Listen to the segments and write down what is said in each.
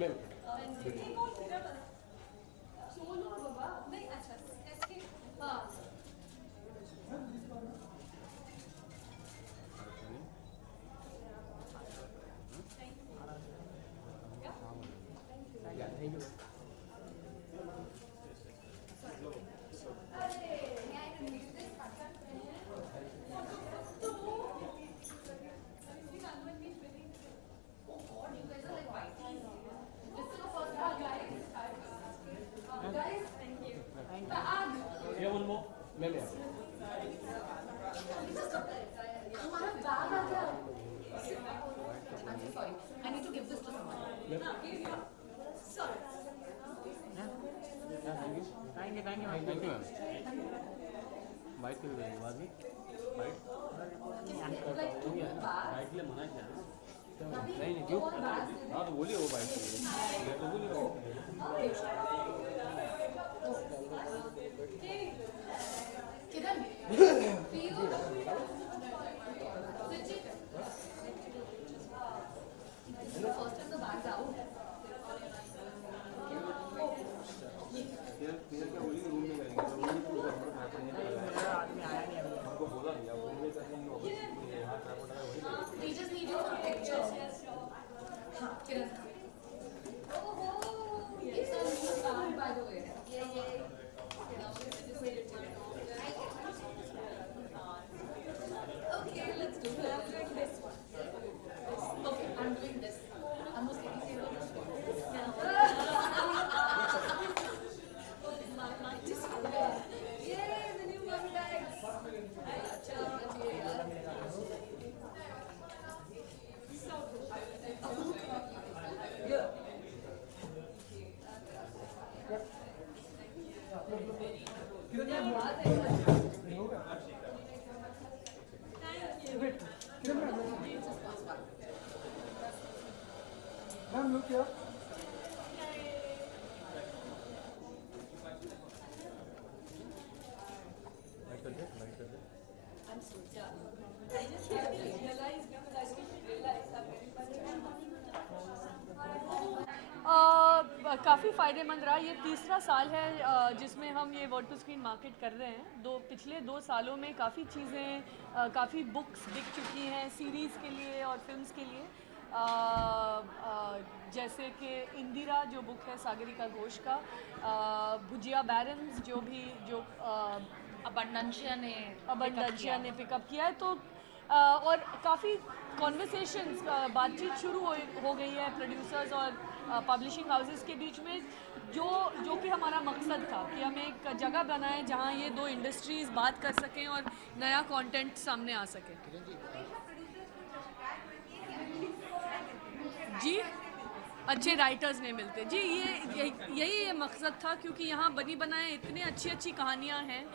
Ma'am नहीं अच्छा इसके हाँ थैंक यू। या वन मोर मैम या I need to give this to someone. Thank you ma'am. Bike के लिए बाद में बाइक बाइक के लिए मना किया नहीं क्यों? हाँ तो बोलिए वो बाइक के लिए मैं तो बोल रहा हूँ। We just need you for pictures. Kiran. It's a new card, by the way. Okay, let's do it. I'm doing this one. Okay, I'm doing this. I'm just going to say Yay, the new one bags. Ma'am look here I'm so done. I just realized because I didn't realize how very काफ़ी फ़ायदेमंद रहा। ये तीसरा साल है जिसमें हम ये वर्ड टू स्क्रीन मार्केट कर रहे हैं। पिछले 2 सालों में काफ़ी चीज़ें काफ़ी बुक्स बिक चुकी हैं सीरीज़ के लिए और फिल्म्स के लिए। जैसे कि इंदिरा जो बुक है सागरिका घोष का, भुजिया बैरन्स जो अबंडेंशिया ने पिकअप किया है। तो और काफ़ी कॉन्वर्सेशंस बातचीत शुरू हो गई है प्रोड्यूसर्स और पब्लिशिंग हाउसेस के बीच में, जो कि हमारा मकसद था कि हम एक जगह बनाएं जहां ये 2 इंडस्ट्रीज़ बात कर सकें और नया कंटेंट सामने आ सके। जी अच्छे राइटर्स नहीं मिलते जी, यही मकसद था, क्योंकि यहाँ बनी बनाए इतने अच्छी कहानियाँ हैं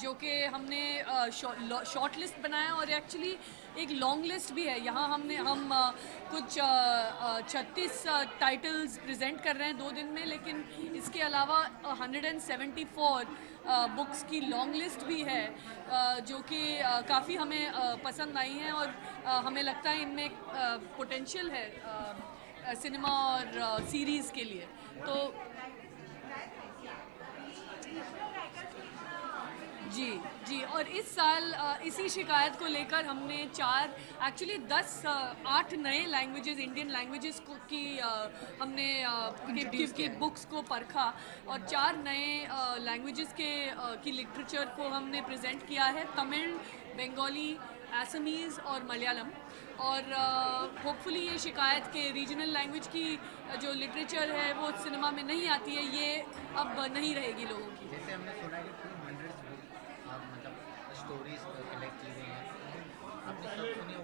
जो कि हमने शॉर्ट लिस्ट बनाया और एक्चुअली एक लॉन्ग लिस्ट भी है। यहाँ हम कुछ 36 टाइटल्स प्रेजेंट कर रहे हैं 2 दिन में, लेकिन इसके अलावा 174 बुक्स की लॉन्ग लिस्ट भी है जो कि काफ़ी हमें पसंद आई हैं और हमें लगता है इनमें पोटेंशियल है सिनेमा और सीरीज़ के लिए। तो जी और इस साल इसी शिकायत को लेकर हमने 8 नए लैंग्वेजेस, इंडियन लैंग्वेजेस की हमने की बुक्स को परखा और 4 नए लैंग्वेजेस की लिटरेचर को हमने प्रेजेंट किया है, तमिल, बंगाली, असमीज़ और मलयालम। और होपफुली ये शिकायत के रीजनल लैंग्वेज की जो लिटरेचर है वो सिनेमा में नहीं आती है, ये अब नहीं रहेगी लोगों की। जैसे हमने सुना है कि 200 मतलब स्टोरीज कलेक्ट की गई हैं, आपने सब सुनी है?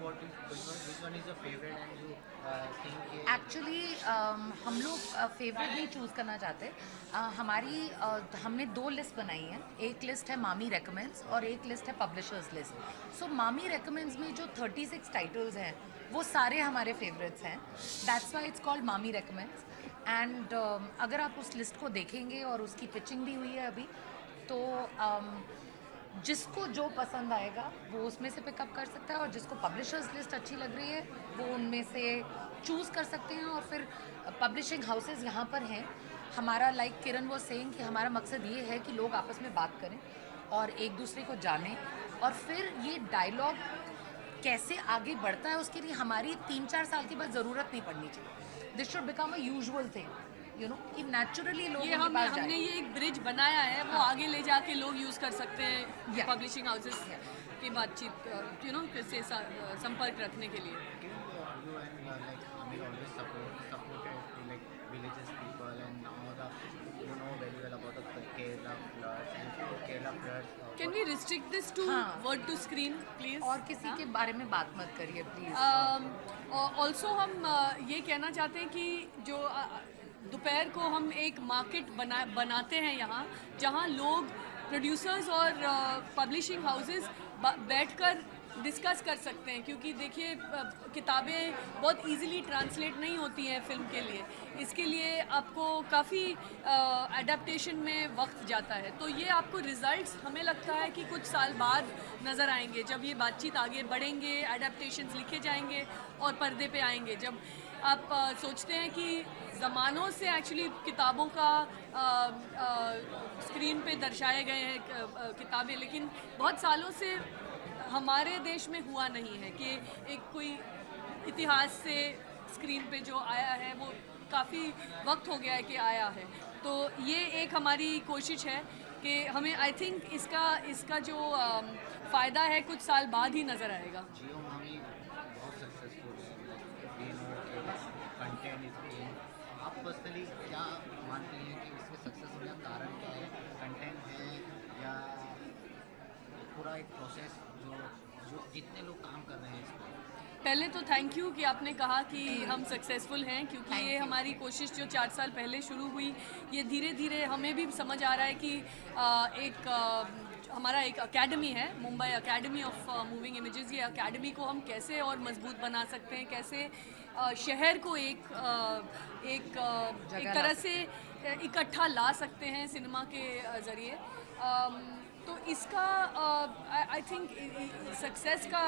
which one is your favorite and you think कि एक्चुअली हम लोग फेवरेट नहीं चूज़ करना चाहते। हमने 2 लिस्ट बनाई हैं। एक लिस्ट है मामी रेकमेंड्स और एक लिस्ट है पब्लिशर्स लिस्ट। सो मामी रेकमेंड्स में जो 36 टाइटल्स हैं वो सारे हमारे फेवरेट्स हैं, दैट्स वाई इट्स कॉल्ड मामी रेकमेंड्स। एंड अगर आप उस लिस्ट को देखेंगे और उसकी पिचिंग भी हुई है अभी, तो जिसको जो पसंद आएगा वो उसमें से पिकअप कर सकता है और जिसको पब्लिशर्स लिस्ट अच्छी लग रही है वो उनमें से चूज़ कर सकते हैं। और फिर पब्लिशिंग हाउसेज यहाँ पर हैं। हमारा लाइक किरण वो सेइंग कि हमारा मकसद ये है कि लोग आपस में बात करें और एक दूसरे को जानें, और फिर ये डायलॉग कैसे आगे बढ़ता है उसके लिए हमारी 3-4 साल के बाद ज़रूरत नहीं पड़नी चाहिए। This should become a usual thing, you know, कि नेचुरली लोग ये उनके पास हमने जाएं। ये एक ब्रिज बनाया है, वो आगे ले जाके लोग यूज़ कर सकते हैं Yeah. पब्लिशिंग हाउसेस की बातचीत यू नो से संपर्क रखने के लिए। You and like Amir always supported like villages people, and now you know very well about the Kerala floods and Kerala floods. Can we restrict this to हाँ. Word to screen please? और किसी के बारे में बात मत करिए please. Also हम ये कहना चाहते हैं कि जो दोपहर को हम एक मार्केट बनाते हैं यहाँ, जहाँ लोग प्रोड्यूसर्स और पब्लिशिंग हाउसेस बैठकर डिस्कस कर सकते हैं, क्योंकि देखिए किताबें बहुत इजीली ट्रांसलेट नहीं होती हैं फिल्म के लिए, इसके लिए आपको काफ़ी एडेप्टेशन में वक्त जाता है। तो ये आपको रिजल्ट्स हमें लगता है कि कुछ साल बाद नज़र आएंगे, जब ये बातचीत आगे बढ़ेंगे, एडेप्टेशंस लिखे जाएंगे और पर्दे पे आएंगे। जब आप सोचते हैं कि ज़मानों से एक्चुअली किताबों का स्क्रीन पे दर्शाए गए हैं किताबें, लेकिन बहुत सालों से हमारे देश में हुआ नहीं है कि एक कोई इतिहास से स्क्रीन पे जो आया है वो काफ़ी वक्त हो गया है कि आया है। तो ये एक हमारी कोशिश है कि हमें आई थिंक इसका जो फ़ायदा है कुछ साल बाद ही नज़र आएगा। Jio Mami बहुत सक्सेसफुल है, like we know कि कंटेंट इज king. आप पर्सनली क्या मानती हैं कि इसके सक्सेस होने का कारण क्या है? कंटेंट है या पूरा एक प्रोसेस जो जितने लोग काम कर रहे हैं इस पर? पहले तो थैंक यू कि आपने कहा कि हम सक्सेसफुल हैं, क्योंकि ये हमारी कोशिश जो 4 साल पहले शुरू हुई, ये धीरे धीरे हमें भी समझ आ रहा है कि हमारा एक एकेडमी है, Mumbai academy of moving images. ये एकेडमी को हम कैसे और मजबूत बना सकते हैं, कैसे शहर को एक तरह से इकट्ठा ला सकते हैं सिनेमा के ज़रिए। तो इसका आई थिंक सक्सेस का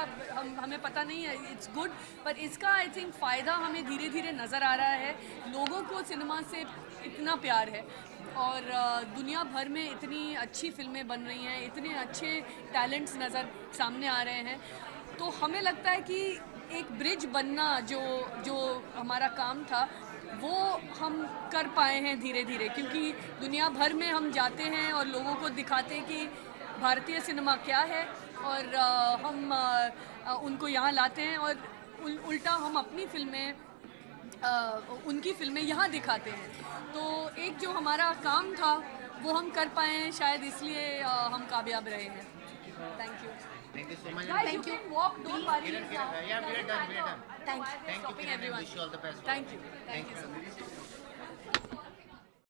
हमें पता नहीं है, इट्स गुड, पर इसका आई थिंक फ़ायदा हमें धीरे धीरे नज़र आ रहा है। लोगों को सिनेमा से इतना प्यार है और दुनिया भर में इतनी अच्छी फिल्में बन रही हैं, इतने अच्छे टैलेंट्स नज़र सामने आ रहे हैं। तो हमें लगता है कि एक ब्रिज बनना जो हमारा काम था वो हम कर पाए हैं धीरे धीरे, क्योंकि दुनिया भर में हम जाते हैं और लोगों को दिखाते हैं कि भारतीय सिनेमा क्या है, और हम उनको यहाँ लाते हैं और उल्टा हम अपनी फिल्में उनकी फिल्में यहाँ दिखाते हैं। तो एक जो हमारा काम था वो हम कर पाए हैं, शायद इसलिए हम कामयाब रहे हैं। Thank you. Thank you so much. Guys, you can walk, don't worry. Yeah, we are done. Thank you. Thank you, Stopping Kiran, and everyone. wish you all the best. Thank you. Thank you so much.